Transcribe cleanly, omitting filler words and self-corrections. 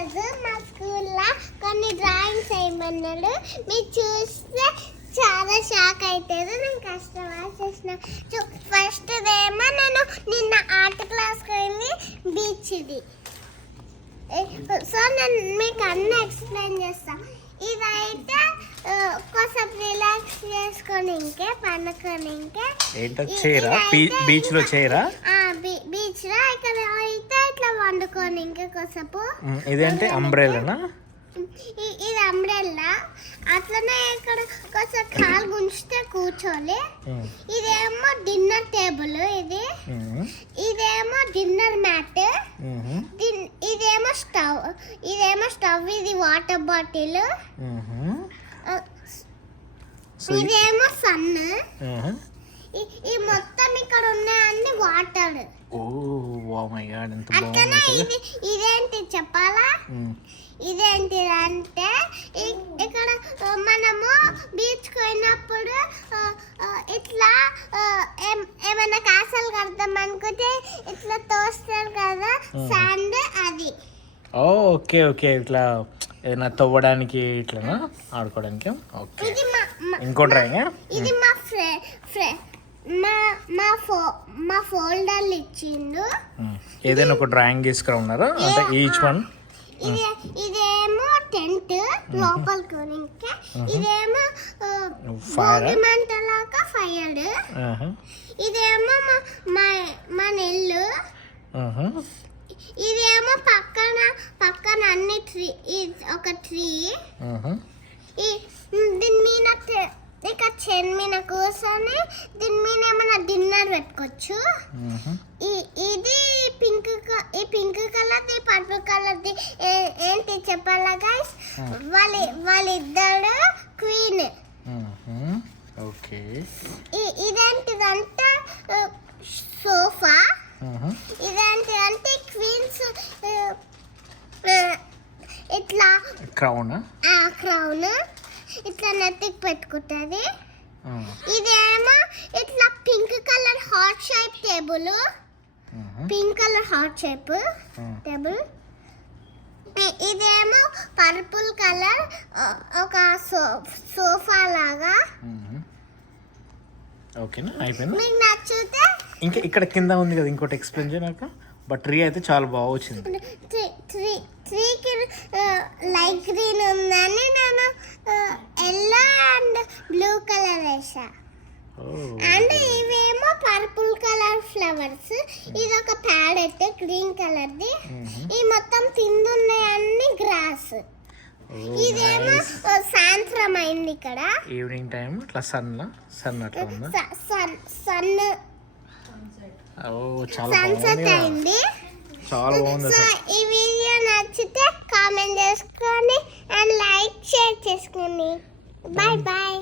ఈరోజు మా స్కూల్లో కొన్ని డ్రాయింగ్స్ వేయమన్నాడు. మీరు చూస్తే చాలా షాక్ అవుతుంది. నేను కష్టపడి చేసిన. ఫస్ట్ ఏమో నేను నిన్న ఆర్ట్ క్లాస్కి వెళ్ళి బీచ్ది. సో నేను మీకు అన్నీ ఎక్స్ప్లెయిన్ చేస్తాను. ఇదైతే కొంచెం రిలాక్స్ చేసుకొని ఇంకే పండుకొని ఇంకే బీచ్ లో చేరా బీచ్ లో ఇక్కడ అయితే ఇట్లా వండుకొని ఇంకా కొసేపు. ఇదేంటి అంబ్రెల్లానా? ఇది అంబ్రెల్లా. అట్లనే ఇక్కడ కొంచెం కాలు గుంచితే కూర్చోలి. ఇదేమో డిన్నర్ టేబుల్. ఇదేమో డిన్నర్ మ్యాట్. ఇదేమో స్టవ్. ఇది వాటర్ బాటిల్. ఇదేమో సన్. ఈ మొత్తం ఇక్కడ ఉన్నాయన్ని వాటర్. అట్లనే ఇదేంటి చెప్పాలా? ఇదేంటిది అంటే ఇక్కడ మనము బీచ్కి పోయినప్పుడు ఇట్లా ఏమైనా కాసలు కడతాం అనుకుంటే ఇట్లా తోస్తారు కదా శాండ్, అది. ఓకే ఓకే, ఇట్లా ఏదైనా తవ్వడానికి ఇట్లా ఆడుకోవడానికి. ఓకే, ఇంకో డ్రాయింగ్. ఇది మా ఫోల్డర్లు ఇచ్చిండు. ఏదైనా ఒక డ్రాయింగ్ తీసుకురా ఉన్నారా అంటే ఈచ్ వన్. ఇదేమో టెంట్ లోపలికి. ఇంకా ఇదేమో మంటలాగా ఫైర్. ఇదేమో మన ఇల్లు. ఇదేమో పక్కన అన్ని ట్రీ. ఒక ట్రీ. దీని మీద ఇక చైన్ మీద కూర్చొని దీని మీద ఏమైనా డిన్నర్ పెట్టుకోవచ్చు. ఇది పింక్ కలర్ది, పర్పుల్ కలర్ది. ఏంటి చెప్పాలా గైస్? వాళ్ళిద్దరు క్వీన్. ఓకే, ఇదేంటిదంటే సోఫా. ఇదేంటిదంటే క్వీన్స్ ఇట్లా క్రౌన్ ఇట్లా నెత్తికి పెట్టుకుంటుంది. ఇదేమో ఇట్లా pink colour heart shape table. ఇదేమో పర్పుల్ కలర్ ఒక సోఫా లాగా. ఓకేనా, అయిపోయింది. మీకు నచ్చితే ఇంకా ఇక్కడ కింద ఉంది కదా, ఇంకోటి ఎక్స్ప్లెయిన్ చేయనాక. బట్ ట్రీ అయితే చాలా బాగా వచ్చింది. ట్రీకి లైట్ గ్రీన్ ఉందని నేను ఎల్లో అండ్ బ్లూ కలర్ వేసా. అండ్ ఇవేమో పర్పుల్ కలర్ ఫ్లవర్స్. ఇది ఒక ప్యారెట్ గ్రీన్ కలర్ది. ఈ మొత్తం తిందున్నాయన్ని గ్రాస్. ఇదేమో సాయంత్రం అయింది. ఇక్కడ ఈవినింగ్ టైం ఇట్లా సన్ అట్లా ఉందా? సన్ సన్సెట్ అయింది. చాలా బాగుంది. సో ఈ వీడియో నచ్చితే కామెంట్ చేసుకొని అండ్ లైక్ షేర్ చేసుకోండి. Bye bye.